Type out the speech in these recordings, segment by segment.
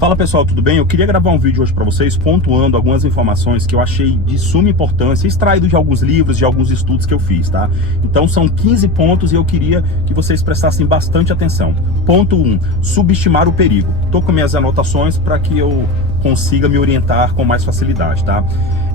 Fala pessoal, tudo bem? Eu queria gravar um vídeo hoje para vocês pontuando algumas informações que eu achei de suma importância, extraído de alguns livros, de alguns estudos que eu fiz, tá? Então são 15 pontos e eu queria que vocês prestassem bastante atenção. Ponto 1, subestimar o perigo. Tô com minhas anotações para que eu consiga me orientar com mais facilidade, tá?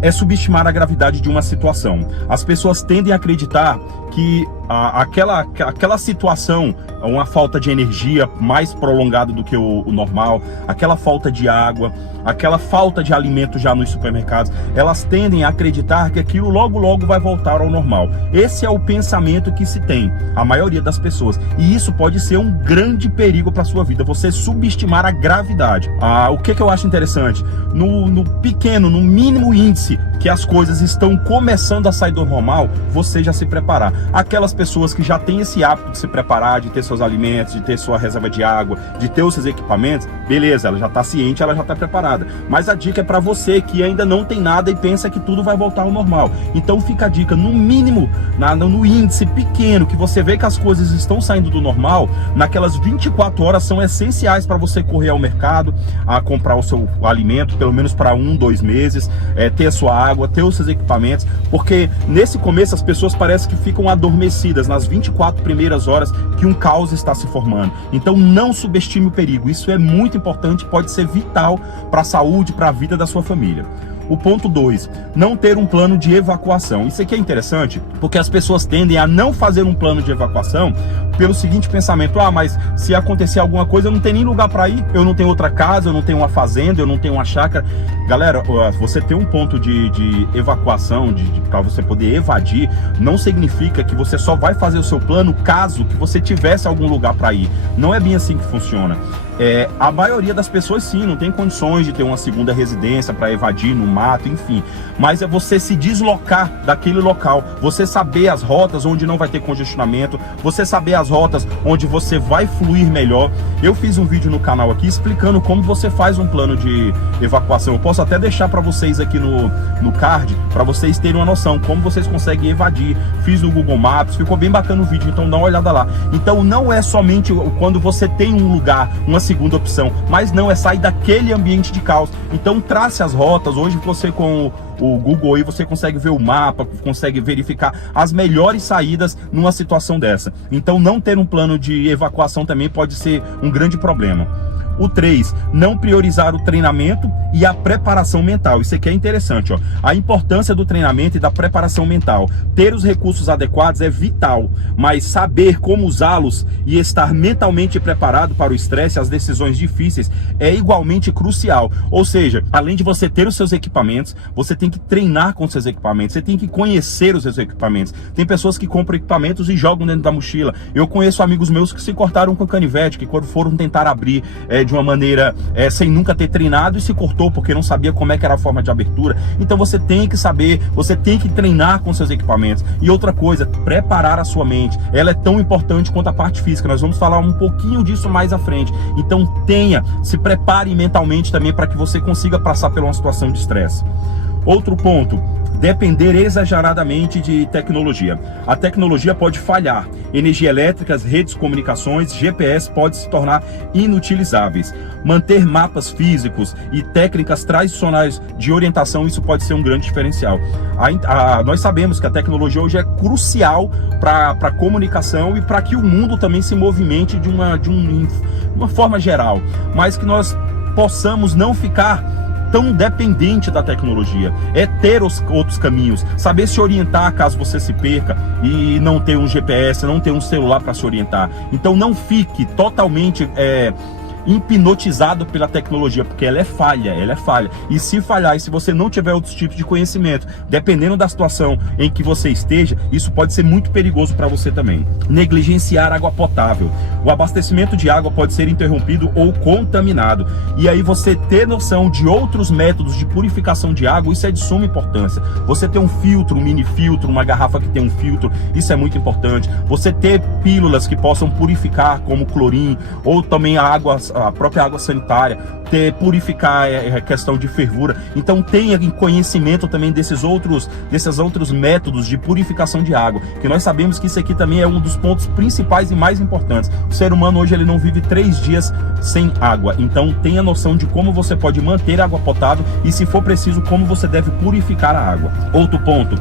É subestimar a gravidade de uma situação. As pessoas tendem a acreditar que aquela situação, uma falta de energia mais prolongada do que o normal, aquela falta de água, aquela falta de alimento já nos supermercados, elas tendem a acreditar que aquilo logo vai voltar ao normal. Esse é o pensamento que se tem, a maioria das pessoas. E isso pode ser um grande perigo para a sua vida, você subestimar a gravidade. O que eu acho interessante? No pequeno, no mínimo índice que as coisas estão começando a sair do normal, você já se preparar. Aquelas pessoas que já têm esse hábito de se preparar, de ter seus alimentos, de ter sua reserva de água, de ter os seus equipamentos, beleza, ela já está ciente, ela já está preparada. Mas a dica é para você que ainda não tem nada e pensa que tudo vai voltar ao normal. Então fica a dica, no mínimo, no índice pequeno, que você vê que as coisas estão saindo do normal, naquelas 24 horas são essenciais para você correr ao mercado, a comprar o seu alimento, pelo menos para 1-2 meses, ter a sua água, ter os seus equipamentos, porque nesse começo as pessoas parecem que ficam adormecidas nas 24 primeiras horas que um caos está se formando. Então não subestime o perigo, isso é muito importante, pode ser vital para a saúde, para a vida da sua família. O ponto 2, não ter um plano de evacuação. Isso aqui é interessante, porque as pessoas tendem a não fazer um plano de evacuação pelo seguinte pensamento: mas se acontecer alguma coisa, eu não tenho nem lugar para ir, eu não tenho outra casa, eu não tenho uma fazenda, eu não tenho uma chácara. Galera, você ter um ponto de evacuação, para você poder evadir, não significa que você só vai fazer o seu plano caso que você tivesse algum lugar para ir. Não é bem assim que funciona. A maioria das pessoas sim, não tem condições de ter uma segunda residência para evadir no mato, enfim. Mas é você se deslocar daquele local, você saber as rotas onde não vai ter congestionamento, você saber as rotas onde você vai fluir melhor. Eu fiz um vídeo no canal aqui explicando como você faz um plano de evacuação. Eu posso até deixar para vocês aqui no card, para vocês terem uma noção como vocês conseguem evadir. Fiz no Google Maps, ficou bem bacana o vídeo, então dá uma olhada lá. Então não é somente quando você tem um lugar, uma segunda opção, mas não, é sair daquele ambiente de caos. Então trace as rotas. Hoje você com o Google aí, você consegue ver o mapa, consegue verificar as melhores saídas numa situação dessa. Então não ter um plano de evacuação também pode ser um grande problema. O 3, não priorizar o treinamento e a preparação mental. Isso aqui é interessante, ó. A importância do treinamento e da preparação mental. Ter os recursos adequados é vital, mas saber como usá-los e estar mentalmente preparado para o estresse e as decisões difíceis é igualmente crucial. Ou seja, além de você ter os seus equipamentos, você tem que treinar com os seus equipamentos, você tem que conhecer os seus equipamentos. Tem pessoas que compram equipamentos e jogam dentro da mochila. Eu conheço amigos meus que se cortaram com canivete, que quando foram tentar abrir de uma maneira sem nunca ter treinado e se cortou porque não sabia como é que era a forma de abertura. Então você tem que saber, você tem que treinar com seus equipamentos. E outra coisa, preparar a sua mente. Ela é tão importante quanto a parte física. Nós vamos falar um pouquinho disso mais à frente. Então se prepare mentalmente também para que você consiga passar por uma situação de estresse. Outro ponto, depender exageradamente de tecnologia. A tecnologia pode falhar. Energia elétrica, redes de comunicações, GPS podem se tornar inutilizáveis. Manter mapas físicos e técnicas tradicionais de orientação, isso pode ser um grande diferencial. Nós sabemos que a tecnologia hoje é crucial para a comunicação e para que o mundo também se movimente de uma forma geral, mas que nós possamos não ficar tão dependente da tecnologia. É ter os outros caminhos, saber se orientar caso você se perca e não ter um GPS, não ter um celular para se orientar. Então não fique totalmente hipnotizado pela tecnologia, porque ela é falha. E se falhar, e se você não tiver outros tipos de conhecimento, dependendo da situação em que você esteja, isso pode ser muito perigoso para você também. Negligenciar água potável. O abastecimento de água pode ser interrompido ou contaminado. E aí você ter noção de outros métodos de purificação de água, isso é de suma importância. Você ter um filtro, um mini filtro, uma garrafa que tem um filtro, isso é muito importante. Você ter pílulas que possam purificar, como clorim, ou também águas a própria água sanitária, purificar a questão de fervura. Então tenha conhecimento também desses outros métodos de purificação de água, que nós sabemos que isso aqui também é um dos pontos principais e mais importantes. O ser humano hoje ele não vive 3 dias sem água, então tenha noção de como você pode manter a água potável e, se for preciso, como você deve purificar a água. Outro ponto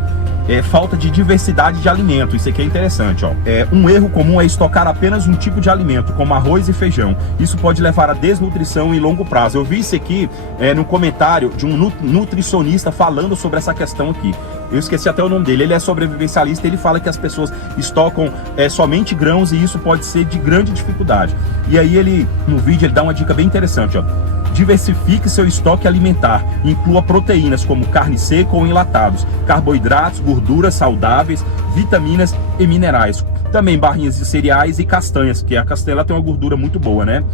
é falta de diversidade de alimento. Isso aqui é interessante, ó. Um erro comum é estocar apenas um tipo de alimento, como arroz e feijão. Isso pode levar à desnutrição em longo prazo. Eu vi isso aqui no comentário de um nutricionista falando sobre essa questão aqui. Eu esqueci até o nome dele. Ele é sobrevivencialista. Ele fala que as pessoas estocam somente grãos e isso pode ser de grande dificuldade. E aí ele, no vídeo, ele dá uma dica bem interessante, ó. Diversifique seu estoque alimentar, inclua proteínas como carne seca ou enlatados, carboidratos, gorduras saudáveis, vitaminas e minerais. Também barrinhas de cereais e castanhas, que a castanha tem uma gordura muito boa, né?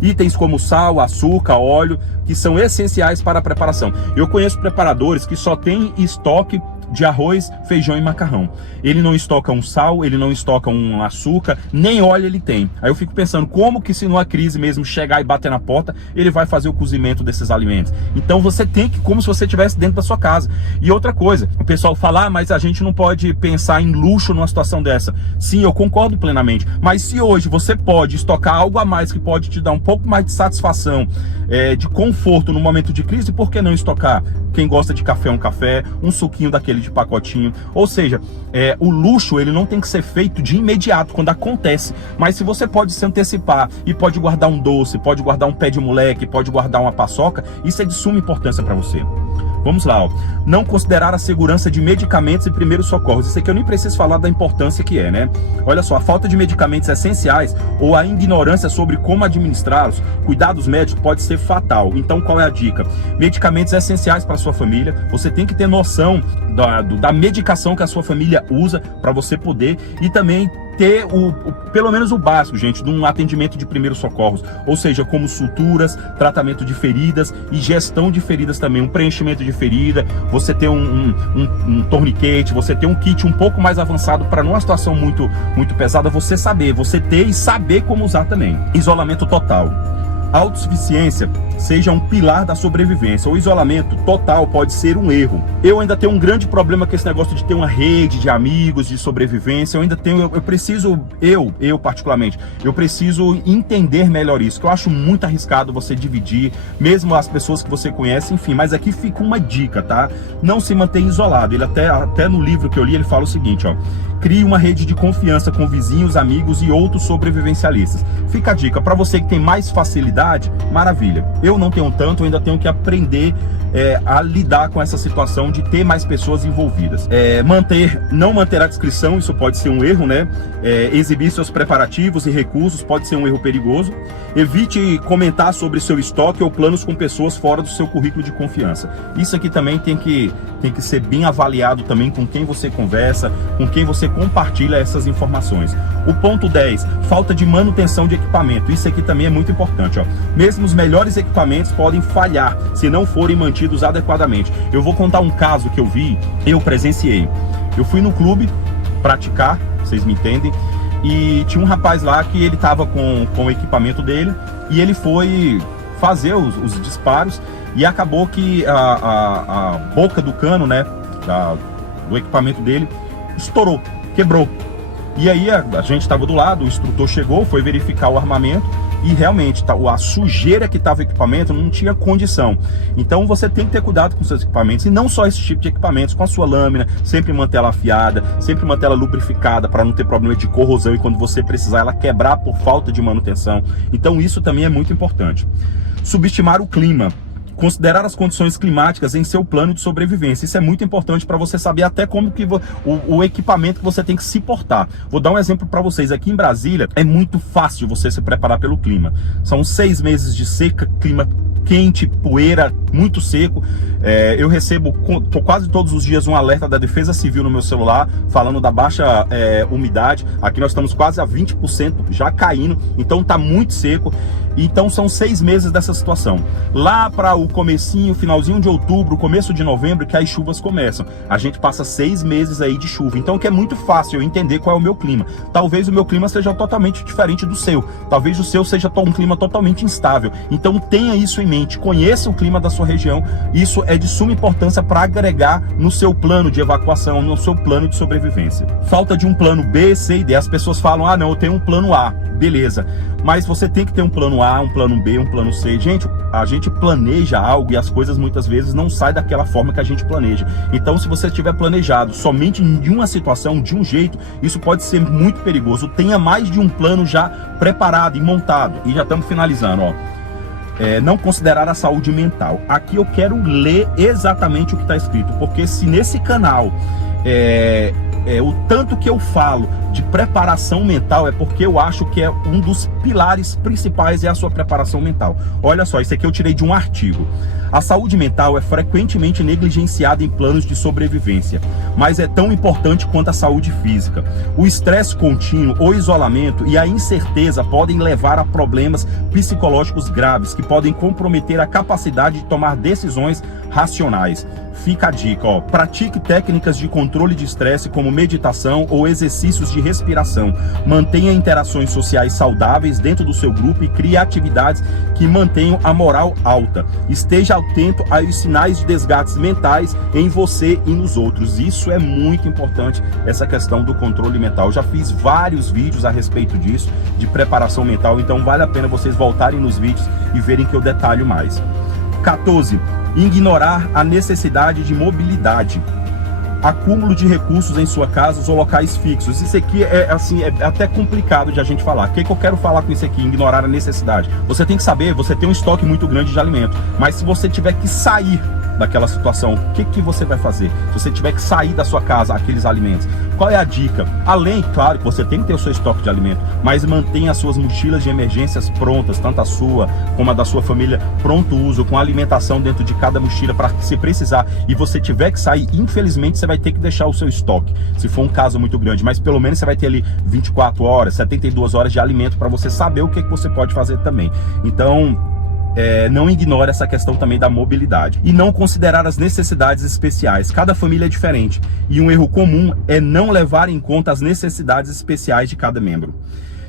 Itens como sal, açúcar, óleo, que são essenciais para a preparação. Eu conheço preparadores que só têm estoque de arroz, feijão e macarrão. Ele não estoca um sal, ele não estoca um açúcar, nem óleo ele tem. Aí eu fico pensando, como que se numa crise mesmo chegar e bater na porta, ele vai fazer o cozimento desses alimentos? Então você tem que, como se você estivesse dentro da sua casa. E outra coisa, o pessoal fala, mas a gente não pode pensar em luxo numa situação dessa. Sim, eu concordo plenamente, mas se hoje você pode estocar algo a mais que pode te dar um pouco mais de satisfação, de conforto no momento de crise, por que não estocar? Quem gosta de café, um café, um suquinho daquele de pacotinho. Ou seja, o luxo ele não tem que ser feito de imediato, quando acontece. Mas se você pode se antecipar e pode guardar um doce, pode guardar um pé de moleque, pode guardar uma paçoca, isso é de suma importância para você. Vamos lá, ó. Não considerar a segurança de medicamentos e primeiros socorros. Isso aqui eu nem preciso falar da importância que é, né? Olha só, a falta de medicamentos essenciais ou a ignorância sobre como administrá-los, cuidados médicos, pode ser fatal. Então, qual é a dica? Medicamentos essenciais para a sua família. Você tem que ter noção da medicação que a sua família usa para você poder, e também ter pelo menos o básico, gente, de um atendimento de primeiros socorros, ou seja, como suturas, tratamento de feridas e gestão de feridas também, um preenchimento de ferida, você ter um torniquete, você ter um kit um pouco mais avançado para numa situação muito pesada, você ter e saber como usar também. Isolamento total. A autossuficiência seja um pilar da sobrevivência. O isolamento total pode ser um erro. Eu ainda tenho um grande problema com esse negócio de ter uma rede de amigos, de sobrevivência. Eu particularmente, eu preciso entender melhor isso, que eu acho muito arriscado você dividir, mesmo as pessoas que você conhece, enfim. Mas aqui fica uma dica, tá? Não se mantenha isolado. Ele até no livro que eu li, ele fala o seguinte, ó. Crie uma rede de confiança com vizinhos, amigos e outros sobrevivencialistas. Fica a dica, para você que tem mais facilidade, maravilha. Eu não tenho tanto, eu ainda tenho que aprender a lidar com essa situação de ter mais pessoas envolvidas. Não manter a descrição, isso pode ser um erro, né? Exibir seus preparativos e recursos pode ser um erro perigoso. Evite comentar sobre seu estoque ou planos com pessoas fora do seu currículo de confiança. Isso aqui também tem que ser bem avaliado também com quem você conversa, com quem você compartilha essas informações. O ponto 10, falta de manutenção de equipamento. Isso aqui também é muito importante, ó. Mesmo os melhores equipamentos podem falhar se não forem mantidos adequadamente. Eu vou contar um caso que eu presenciei. Eu fui no clube praticar, vocês me entendem, e tinha um rapaz lá que ele estava com o equipamento dele e ele foi fazer os disparos e acabou que a boca do cano, né, do equipamento dele estourou, quebrou. E aí a gente estava do lado, o instrutor chegou, foi verificar o armamento e realmente a sujeira que estava o equipamento não tinha condição. Então você tem que ter cuidado com seus equipamentos, e não só esse tipo de equipamentos, com a sua lâmina, sempre manter ela afiada, sempre manter ela lubrificada para não ter problema de corrosão e quando você precisar ela quebrar por falta de manutenção. Então isso também é muito importante. Subestimar o clima. Considerar as condições climáticas em seu plano de sobrevivência. Isso é muito importante para você saber até como que o equipamento que você tem que se portar. Vou dar um exemplo para vocês. Aqui em Brasília é muito fácil você se preparar pelo clima. São 6 meses de seca, clima quente, poeira, muito seco. Eu recebo quase todos os dias um alerta da Defesa Civil no meu celular, falando da baixa umidade. Aqui nós estamos quase a 20% já caindo, então tá muito seco. Então são 6 meses dessa situação. Lá para o comecinho, finalzinho de outubro, começo de novembro, que as chuvas começam. A gente passa 6 meses aí de chuva. Então que é muito fácil eu entender qual é o meu clima. Talvez o meu clima seja totalmente diferente do seu. Talvez o seu seja um clima totalmente instável. Então tenha isso em mente. Conheça o clima da sua região. Isso é de suma importância para agregar no seu plano de evacuação, no seu plano de sobrevivência. Falta de um plano B, C e D. As pessoas falam, ah não, eu tenho um plano A. Beleza, mas você tem que ter um plano A, um plano B, um plano C. Gente, a gente planeja algo e as coisas muitas vezes não saem daquela forma que a gente planeja. Então, se você tiver planejado somente de uma situação, de um jeito, isso pode ser muito perigoso. Tenha mais de um plano já preparado e montado. E já estamos finalizando, ó. Não considerar a saúde mental. Aqui eu quero ler exatamente o que está escrito, porque se nesse canal o tanto que eu falo de preparação mental é porque eu acho que é um dos pilares principais é a sua preparação mental. Olha só, isso aqui eu tirei de um artigo. A saúde mental é frequentemente negligenciada em planos de sobrevivência, mas é tão importante quanto a saúde física. O estresse contínuo, o isolamento e a incerteza podem levar a problemas psicológicos graves que podem comprometer a capacidade de tomar decisões racionais. Fica a dica, ó, pratique técnicas de controle de estresse como meditação ou exercícios de respiração. Mantenha interações sociais saudáveis dentro do seu grupo e crie atividades que mantenham a moral alta. Esteja atento aos sinais de desgastes mentais em você e nos outros. Isso é muito importante, essa questão do controle mental. Eu já fiz vários vídeos a respeito disso, de preparação mental, então vale a pena vocês voltarem nos vídeos e verem que eu detalho mais. 14. Ignorar a necessidade de mobilidade. Acúmulo de recursos em sua casa ou locais fixos. Isso aqui é até complicado de a gente falar. O que eu quero falar com isso aqui? Ignorar a necessidade. Você tem que saber, você tem um estoque muito grande de alimento, mas se você tiver que sair daquela situação, o que você vai fazer? Se você tiver que sair da sua casa aqueles alimentos, qual é a dica? Além, claro, que você tem que ter o seu estoque de alimento, mas mantenha as suas mochilas de emergências prontas, tanto a sua como a da sua família, pronto uso, com alimentação dentro de cada mochila para se precisar e você tiver que sair, infelizmente você vai ter que deixar o seu estoque, se for um caso muito grande, mas pelo menos você vai ter ali 24 horas, 72 horas de alimento para você saber o que você pode fazer também. Então, não ignore essa questão também da mobilidade. E não considerar as necessidades especiais. Cada família é diferente. E um erro comum é não levar em conta as necessidades especiais de cada membro.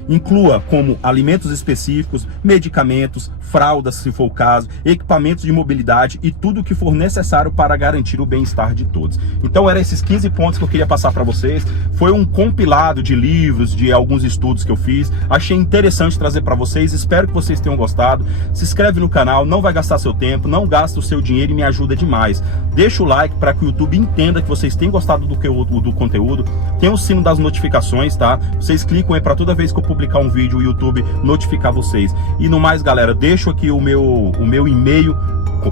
Inclua como alimentos específicos, medicamentos, fraldas, se for o caso, equipamentos de mobilidade e tudo o que for necessário para garantir o bem-estar de todos. Então eram esses 15 pontos que eu queria passar para vocês. Foi um compilado de livros, de alguns estudos que eu fiz. Achei interessante trazer para vocês. Espero que vocês tenham gostado. Se inscreve no canal, não vai gastar seu tempo, não gasta o seu dinheiro e me ajuda demais. Deixa o like para que o YouTube entenda que vocês têm gostado do conteúdo. Tem o sino das notificações, tá? Vocês clicam aí para toda vez que eu publicar um vídeo, o YouTube notificar vocês. E no mais, galera, deixo aqui o meu e-mail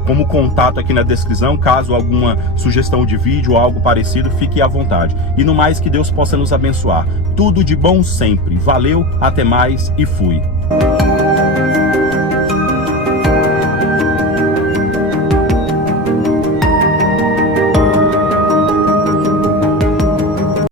como contato aqui na descrição, caso alguma sugestão de vídeo ou algo parecido, fique à vontade. E no mais, que Deus possa nos abençoar. Tudo de bom sempre. Valeu, até mais e fui.